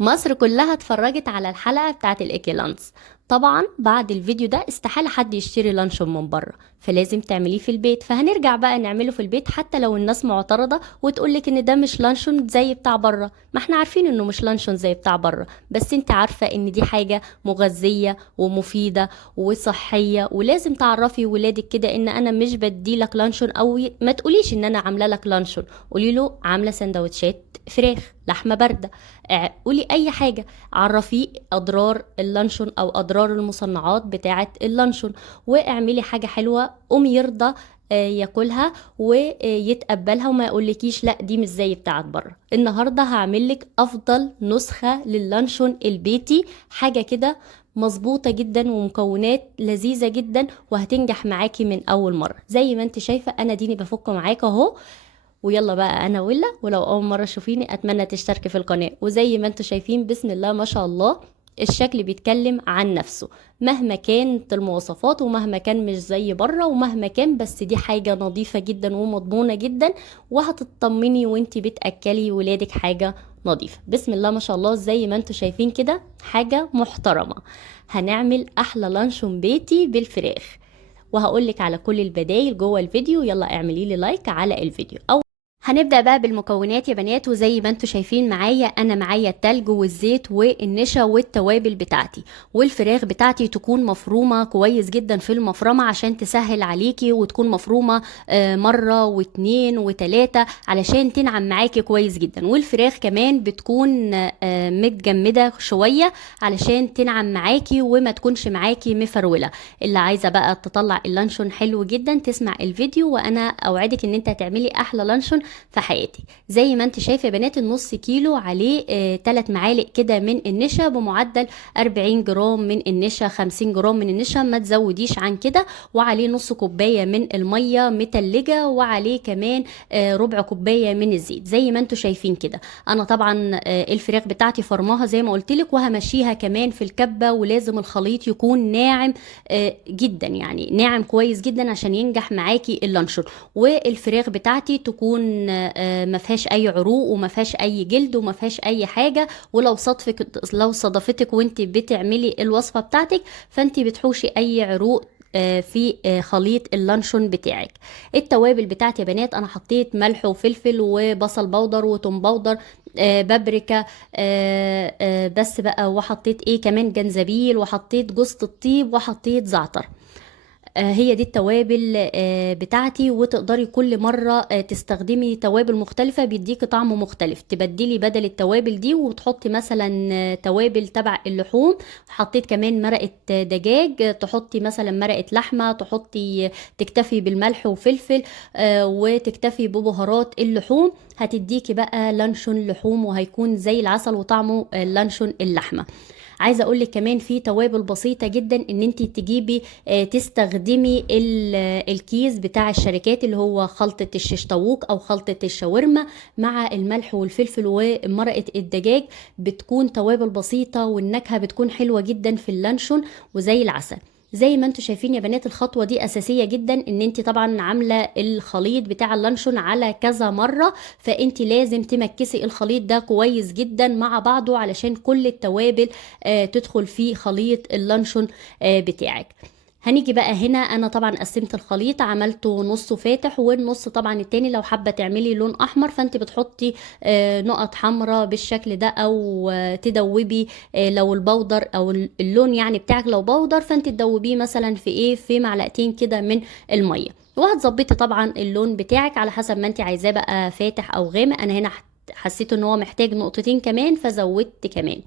مصر كلها اتفرجت على الحلقة بتاعت الإيكيلانس. طبعا بعد الفيديو ده استحالة حد يشتري لانشون من بره، فلازم تعمليه في البيت. فهنرجع بقى نعمله في البيت حتى لو الناس معترضة وتقولك ان ده مش لانشون زي بتاع بره. ما احنا عارفين انه مش لانشون زي بتاع بره، بس انت عارفة ان دي حاجة مغذية ومفيدة وصحية، ولازم تعرفي ولادك كده ان انا مش بديلك لانشون. او ما تقوليش ان انا عاملة لك لانشون، قولي له عاملة سندوتشات فراخ لحمة باردة. قولي اي حاجة، عرفيه اضرار اللانشون او اضرار المصنعات بتاعه اللانشون، واعملي حاجه حلوه قوم يرضى ياكلها ويتقبلها، وما يقولكيش لا دي مش زي بتاعت بره. النهارده هعملك افضل نسخه لللانشون البيتي، حاجه كده مظبوطة جدا ومكونات لذيذة جدا، وهتنجح معاكي من أول مرة. زي ما انت شايفة أنا ديني بفك معاك أهو. ويلا بقى انا ويلا، ولو اول مره تشوفيني اتمنى تشتركي في القناه. وزي ما انتم شايفين بسم الله ما شاء الله، الشكل بيتكلم عن نفسه مهما كانت المواصفات ومهما كان مش زي بره ومهما كان، بس دي حاجه نظيفه جدا ومضمونه جدا، وهتطمني وانتي بتاكلي ولادك حاجه نظيفه. بسم الله ما شاء الله زي ما انتم شايفين كده حاجه محترمه. هنعمل احلى لانشون بيتي بالفراخ، وهقولك على كل البدايل جوه الفيديو. يلا اعملي لي لايك على الفيديو. هنبدأ بقى بالمكونات يا بنات، وزي ما انتم شايفين معايا انا معايا التلج والزيت والنشا والتوابل بتاعتي، والفراخ بتاعتي تكون مفرومة كويس جدا في المفرمة عشان تسهل عليكي، وتكون مفرومة مرة واتنين وتلاتة علشان تنعم معاكي كويس جدا. والفراخ كمان بتكون متجمدة شوية علشان تنعم معاكي وما تكونش معاكي مفرولة. اللي عايزة بقى تطلع اللانشون حلو جدا تسمع الفيديو، وانا اوعدك ان انت هتعملي احلى لانشون في حياتي. زي ما انت شايفه يا بنات النص كيلو عليه 3 معالق كده من النشا، بمعدل 40 جرام من النشا، 50 جرام من النشا، ما تزوديش عن كده. وعليه نص كوبايه من الميه متلجه، وعليه كمان ربع كوبايه من الزيت زي ما انتم شايفين كده. انا طبعا الفراخ بتاعتي فرماها زي ما قلت لك، وهمشيها كمان في الكبه، ولازم الخليط يكون ناعم جدا، يعني ناعم كويس جدا عشان ينجح معاكي اللانشون. والفراخ بتاعتي تكون ما فيهاش اي عروق وما فيهاش اي جلد وما فيهاش اي حاجه. ولو لو صدفتك وانت بتعملي الوصفه بتاعتك فانت بتحوشي اي عروق في خليط اللانشون بتاعك. التوابل بتاعتي يا بنات انا حطيت ملح وفلفل وبصل بودر وتوم بودر، بابريكا، بس بقى. وحطيت ايه كمان جنزبيل، وحطيت جوز الطيب، وحطيت زعتر. هي دي التوابل بتاعتي. وتقدري كل مرة تستخدمي توابل مختلفة بيديكي طعم مختلف، تبدلي بدل التوابل دي وتحطي مثلا توابل تبع اللحوم. حطيت كمان مرقة دجاج، تحطي مثلا مرقة لحمة، تحطي تكتفي بالملح وفلفل، وتكتفي ببهارات اللحوم. هتديكي بقى لانشون لحوم وهيكون زي العسل وطعمه لانشون اللحمة. عايزه اقول لك كمان في توابل بسيطه جدا ان انت تجيبي تستخدمي الكيس بتاع الشركات اللي هو خلطه الشيش طاووق او خلطه الشاورما مع الملح والفلفل ومرقه الدجاج. بتكون توابل بسيطه والنكهه بتكون حلوه جدا في اللانشون وزي العسل. زي ما انتم شايفين يا بنات الخطوه دي اساسيه جدا، ان انت طبعا عامله الخليط بتاع اللانشون على كذا مره، فانت لازم تمكسي الخليط ده كويس جدا مع بعضه علشان كل التوابل تدخل في خليط اللانشون بتاعك. هنيجي بقى هنا انا طبعا قسمت الخليط، عملته نصه فاتح والنص طبعا التاني. لو حابه تعملي لون احمر فانت بتحطي نقط حمراء بالشكل ده، او تدوبي لو البودر او اللون يعني بتاعك لو بودر فانت تدوبيه مثلا في ايه، في معلقتين كده من الميه. وهتظبطي طبعا اللون بتاعك على حسب ما انت عايزاه بقى فاتح او غامق. انا هنا حسيت ان هو محتاج نقطتين كمان فزودت كمان.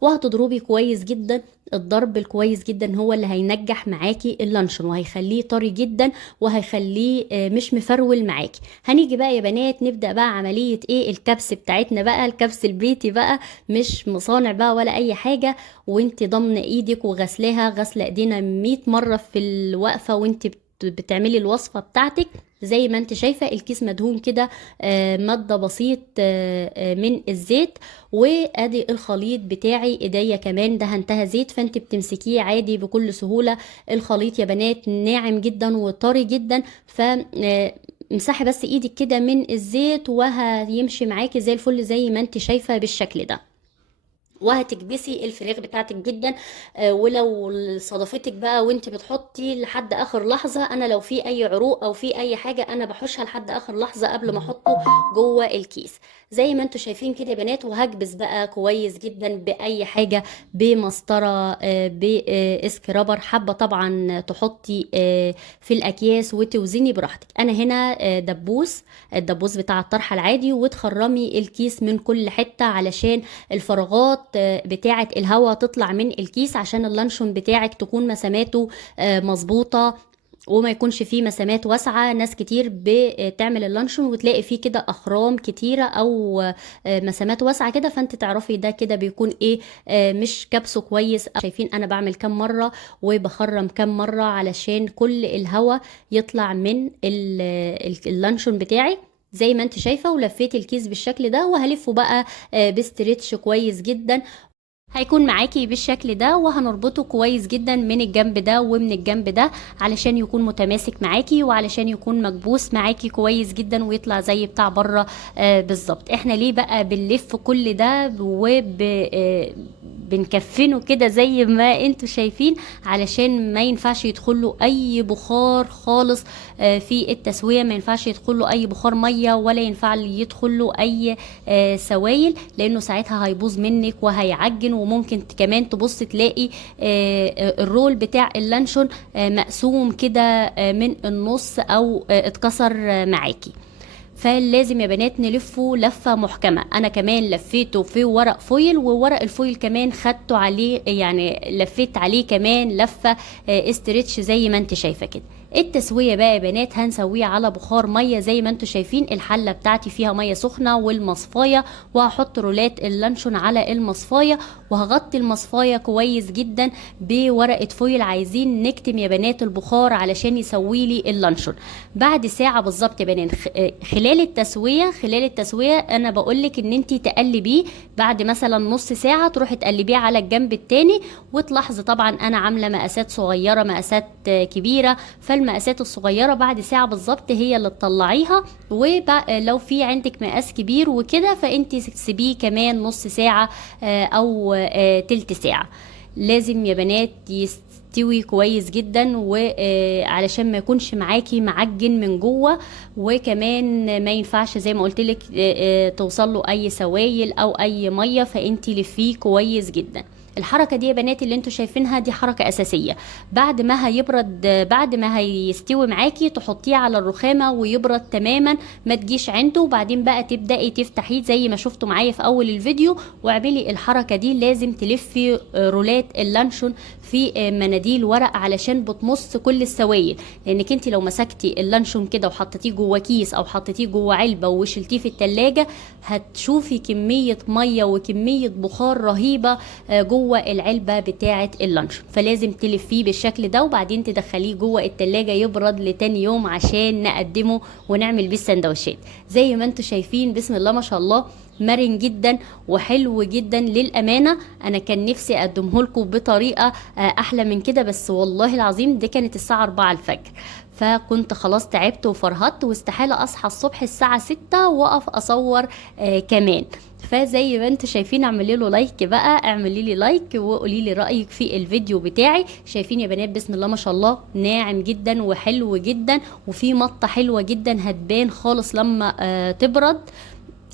وهتضربي كويس جدا. الضرب الكويس جدا هو اللي هينجح معاكي اللانشون وهيخليه طري جدا وهيخليه مش مفرول معاكي. هنيجي بقى يا بنات نبدأ بقى عملية ايه الكبس بتاعتنا بقى، الكبس البيتي بقى، مش مصانع بقى ولا اي حاجة. وانت ضامنة ايدك وغسلاها غسل ايدينا 100 مرة في الوقفة وانت بتعملي الوصفة بتاعتك. زي ما انت شايفة الكيس مدهون كده مادة بسيط من الزيت. وادي الخليط بتاعي، ايديا كمان دهنتها زيت فانت بتمسكيه عادي بكل سهولة. الخليط يا بنات ناعم جدا وطري جدا، ف امسحي بس ايدك كده من الزيت وهيمشي معاكي زي الفل زي ما انت شايفة بالشكل ده. وهتكبسي الفراخ بتاعتك جدا. ولو صدفتك بقى وانت بتحطي لحد اخر لحظة، انا لو في اي عروق او في اي حاجة انا بحوشها لحد اخر لحظة قبل ما احطه جوه الكيس. زي ما انتوا شايفين كده يا بنات. وهكبس بقى كويس جدا باي حاجة، بمسطرة، باسكرابر. حابة طبعا تحطي في الاكياس وتوزني براحتك. انا هنا دبوس، الدبوس بتاع الطرحة العادي، وتخرمي الكيس من كل حتة علشان الفراغات بتاعة الهواء تطلع من الكيس، عشان اللانشون بتاعك تكون مساماته مظبوطة، وما يكونش فيه مسامات واسعة. ناس كتير بتعمل اللانشون وتلاقي فيه كده اخرام كتيرة او مسامات واسعة كده، فانت تعرفي ده كده بيكون ايه، مش كبسه كويس. شايفين انا بعمل كام مرة وبخرم كام مرة علشان كل الهواء يطلع من اللانشون بتاعي زي ما انت شايفة. ولفيت الكيس بالشكل ده، وهلفه بقى بستريتش كويس جدا. هيكون معاكي بالشكل ده، وهنربطه كويس جدا من الجنب ده ومن الجنب ده علشان يكون متماسك معاكي، وعلشان يكون مكبوس معاكي كويس جدا ويطلع زي بتاع بره بالظبط. احنا ليه بقى بنلف كل ده بنكفنه كده زي ما انتوا شايفين؟ علشان ما ينفعش يدخله اي بخار خالص في التسوية. ما ينفعش يدخله اي بخار مية، ولا ينفع يدخله اي سوائل، لانه ساعتها هيبوظ منك وهيعجن. وممكن كمان تبص تلاقي الرول بتاع اللانشون مقسوم كده من النص، او اتكسر معاكي. فلازم يا بنات نلفه لفة محكمة. انا كمان لفيته في ورق فويل، وورق الفويل كمان خدته عليه، يعني لفيت عليه كمان لفة استرتش زي ما انت شايفة كده. التسوية بقى يا بنات هنسويه على بخار مية زي ما انتوا شايفين. الحلة بتاعتي فيها مية سخنة والمصفاية، وهحط رولات اللانشون على المصفاية، وهغطي المصفاية كويس جدا بورقة فويل. عايزين نكتم يا بنات البخار علشان يسوي لي اللانشون. بعد ساعة بالظبط يا بنات، خلال التسوية انا بقولك ان انتي تقلبيه. بعد مثلا نص ساعة تروحي تقلبيه على الجنب التاني، وتلاحظي طبعا انا عاملة مقاسات صغيرة مقاسات كبيرة. فالمقاسات الصغيرة بعد ساعة بالظبط هي اللي تطلعيها. ولو في عندك مقاس كبير وكده فانتي سيبيه كمان نص ساعة او تلت ساعة. لازم يا بنات يستوي كويس جدا، وعلشان ما يكونش معاكي معجن من جوه. وكمان ما ينفعش زي ما قلت لك توصل له اي سوائل او اي ميه، فانتي لفيه كويس جدا. الحركة دي يا بنات اللي انتوا شايفينها دي حركة أساسية. بعد ما هيبرد، بعد ما هيستوي معاكي تحطيه على الرخامة ويبرد تماما، ما تجيش عنده. وبعدين بقى تبدأي تفتحيه زي ما شفتوا معايا في أول الفيديو، واعملي الحركة دي. لازم تلفي رولات اللانشون في مناديل ورق علشان بتمص كل السوائل. لانك انت لو مسكتي اللانشون كده وحطيتيه جوه كيس او حطيتيه جوه علبة وشلتيه في التلاجة، هتشوفي كمية مية وكمية بخار رهيبة جوه العلبة بتاعة اللانشون. فلازم تلفيه بالشكل ده، وبعدين تدخليه جوه التلاجة يبرد لتاني يوم عشان نقدمه ونعمل بيه السندوتشات. زي ما انتوا شايفين بسم الله ما شاء الله، مرن جدا وحلو جدا للأمانة. أنا كان نفسي أقدمه لكم بطريقة أحلى من كده، بس والله العظيم دي كانت الساعة 4 الفجر، فكنت خلاص تعبت وفرهدت، واستحالة أصحى الصبح الساعة 6 وأقف أصور كمان. فزي ما انتوا شايفين اعملي له لايك بقى، اعملي لي لايك وقولي لي رايك في الفيديو بتاعي. شايفين يا بنات بسم الله ما شاء الله ناعم جدا وحلو جدا، وفي مطه حلوه جدا هتبان خالص لما تبرد.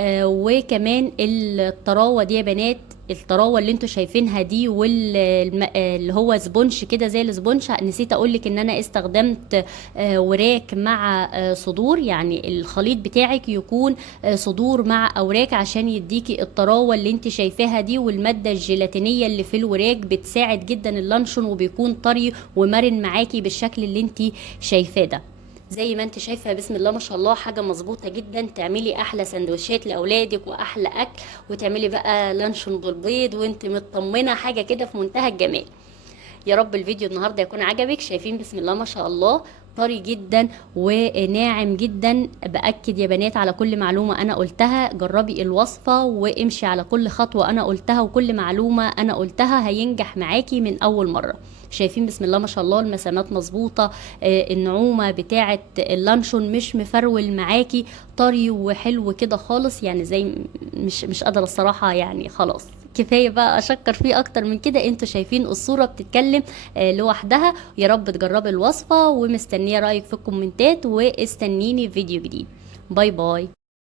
وكمان الطراوه دي يا بنات، الطراوه اللي انتوا شايفينها دي واللي هو سبونش كده زي السبونش. نسيت اقولك ان انا استخدمت وراك مع صدور، يعني الخليط بتاعك يكون صدور مع اوراق عشان يديكي الطراوه اللي انت شايفاها دي. والماده الجيلاتينيه اللي في الوراك بتساعد جدا اللانشون، وبيكون طري ومرن معاكي بالشكل اللي انت شايفاه ده. زي ما انت شايفه بسم الله ما شاء الله حاجه مظبوطه جدا. تعملي احلى سندوتشات لاولادك واحلى اكل، وتعملي بقى لانشون بالبيض وانت مطمنه، حاجه كده في منتهى الجمال. يا رب الفيديو النهارده يكون عجبك. شايفين بسم الله ما شاء الله طري جدا وناعم جدا. باكد يا بنات على كل معلومه انا قلتها، جربي الوصفه وامشي على كل خطوه انا قلتها، وكل معلومه انا قلتها هينجح معاكي من اول مره. شايفين بسم الله ما شاء الله المسامات مظبوطه، النعومه بتاعه اللانشون مش مفرول معاكي، طري وحلو كده خالص. يعني زي مش قادره الصراحه، يعني خلاص كفايه بقى اشكر فيه اكتر من كده، انتوا شايفين الصوره بتتكلم لوحدها. يا رب تجربي الوصفه، ومستنيه رايك في الكومنتات، واستنيني في فيديو جديد. باي باي.